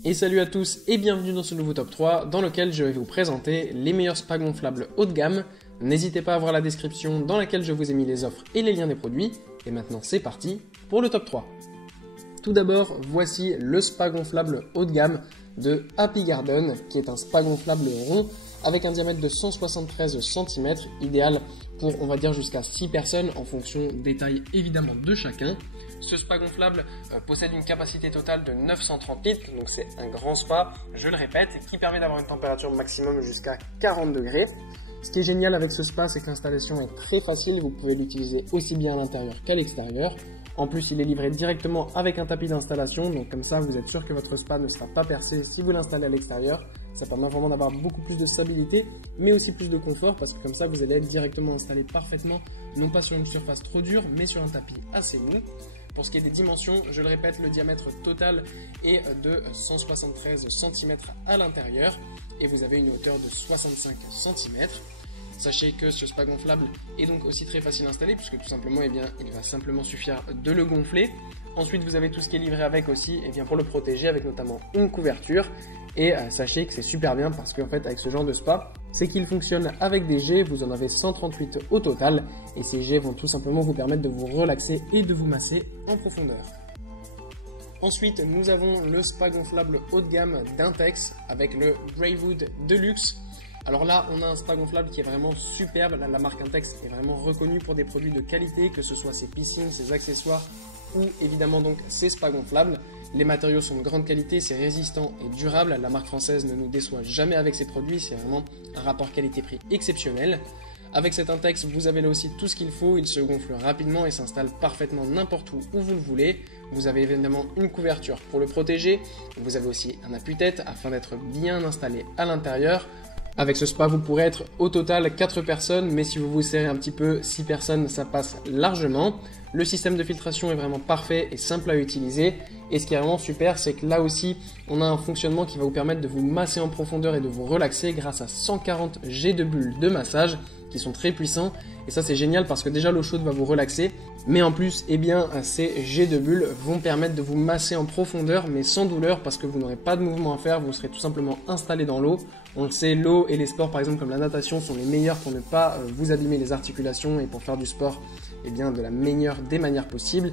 Et salut à tous et bienvenue dans ce nouveau top 3 dans lequel je vais vous présenter les meilleurs spas gonflables haut de gamme. N'hésitez pas à voir la description dans laquelle je vous ai mis les offres et les liens des produits. Et maintenant c'est parti pour le top 3. Tout d'abord, voici le spa gonflable haut de gamme de Happy Garden qui est un spa gonflable rond avec un diamètre de 173 cm, idéal pour on va dire jusqu'à 6 personnes en fonction des tailles évidemment de chacun. Ce spa gonflable possède une capacité totale de 930 litres, donc c'est un grand spa, je le répète, qui permet d'avoir une température maximum jusqu'à 40 degrés. Ce qui est génial avec ce spa, c'est que l'installation est très facile, vous pouvez l'utiliser aussi bien à l'intérieur qu'à l'extérieur. En plus, il est livré directement avec un tapis d'installation, donc comme ça, vous êtes sûr que votre spa ne sera pas percé si vous l'installez à l'extérieur. Ça permet vraiment d'avoir beaucoup plus de stabilité, mais aussi plus de confort, parce que comme ça, vous allez être directement installé parfaitement, non pas sur une surface trop dure, mais sur un tapis assez mou. Pour ce qui est des dimensions, je le répète, le diamètre total est de 173 cm à l'intérieur, et vous avez une hauteur de 65 cm. Sachez que ce spa gonflable est donc aussi très facile à installer puisque tout simplement il va simplement suffire de le gonfler. Ensuite vous avez tout ce qui est livré avec aussi pour le protéger avec notamment une couverture. Et sachez que c'est super bien parce qu'en fait avec ce genre de spa, c'est qu'il fonctionne avec des jets, vous en avez 138 au total et ces jets vont tout simplement vous permettre de vous relaxer et de vous masser en profondeur. Ensuite nous avons le spa gonflable haut de gamme d'Intex avec le Greywood Deluxe. Alors là, on a un spa gonflable qui est vraiment superbe. La marque Intex est vraiment reconnue pour des produits de qualité, que ce soit ses piscines, ses accessoires ou évidemment donc ses spas gonflables. Les matériaux sont de grande qualité, c'est résistant et durable. La marque française ne nous déçoit jamais avec ses produits, c'est vraiment un rapport qualité-prix exceptionnel. Avec cet Intex, vous avez là aussi tout ce qu'il faut, il se gonfle rapidement et s'installe parfaitement n'importe où vous le voulez. Vous avez évidemment une couverture pour le protéger, vous avez aussi un appuie-tête afin d'être bien installé à l'intérieur. Avec ce spa, vous pourrez être au total 4 personnes, mais si vous vous serrez un petit peu, 6 personnes, ça passe largement. Le système de filtration est vraiment parfait et simple à utiliser. Et ce qui est vraiment super, c'est que là aussi, on a un fonctionnement qui va vous permettre de vous masser en profondeur et de vous relaxer grâce à 140 jets de bulles de massage qui sont très puissants. Et ça, c'est génial parce que déjà, l'eau chaude va vous relaxer. Mais en plus, ces jets de bulles vont permettre de vous masser en profondeur, mais sans douleur parce que vous n'aurez pas de mouvement à faire. Vous serez tout simplement installé dans l'eau. On le sait, l'eau et les sports, par exemple, comme la natation, sont les meilleurs pour ne pas vous abîmer les articulations et pour faire du sport de la meilleure des manières possibles.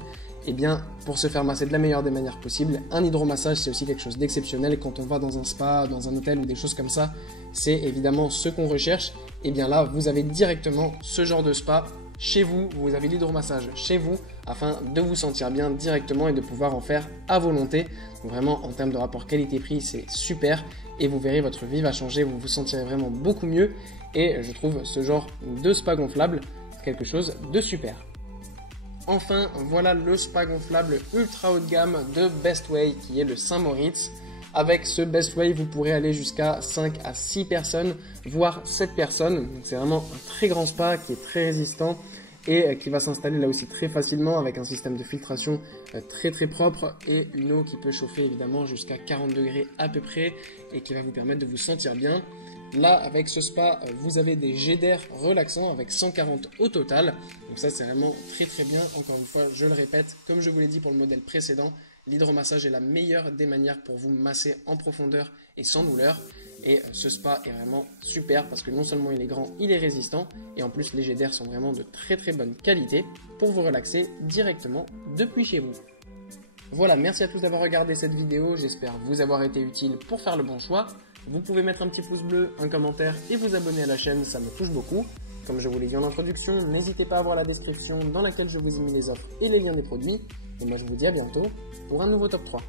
Pour se faire masser de la meilleure des manières possibles, un hydromassage, c'est aussi quelque chose d'exceptionnel. Quand on va dans un spa, dans un hôtel ou des choses comme ça, c'est évidemment ce qu'on recherche. Là, vous avez directement ce genre de spa chez vous. Vous avez l'hydromassage chez vous afin de vous sentir bien directement et de pouvoir en faire à volonté. Donc vraiment, en termes de rapport qualité-prix, c'est super. Et vous verrez, votre vie va changer, vous vous sentirez vraiment beaucoup mieux. Et je trouve ce genre de spa gonflable quelque chose de super. Enfin, voilà le spa gonflable ultra haut de gamme de Bestway qui est le Saint-Moritz. Avec ce Bestway, vous pourrez aller jusqu'à 5 à 6 personnes, voire 7 personnes. C'est vraiment un très grand spa qui est très résistant et qui va s'installer là aussi très facilement avec un système de filtration très propre et une eau qui peut chauffer évidemment jusqu'à 40 degrés à peu près et qui va vous permettre de vous sentir bien. Là, avec ce spa, vous avez des jets d'air relaxants avec 140 au total. Donc ça, c'est vraiment très bien. Encore une fois, je le répète, comme je vous l'ai dit pour le modèle précédent, l'hydromassage est la meilleure des manières pour vous masser en profondeur et sans douleur. Et ce spa est vraiment super parce que non seulement il est grand, il est résistant et en plus les jets d'air sont vraiment de très bonne qualité pour vous relaxer directement depuis chez vous. Voilà, merci à tous d'avoir regardé cette vidéo, j'espère vous avoir été utile pour faire le bon choix. Vous pouvez mettre un petit pouce bleu, un commentaire et vous abonner à la chaîne, ça me touche beaucoup. Comme je vous l'ai dit en introduction, n'hésitez pas à voir la description dans laquelle je vous ai mis les offres et les liens des produits. Et moi je vous dis à bientôt pour un nouveau top 3.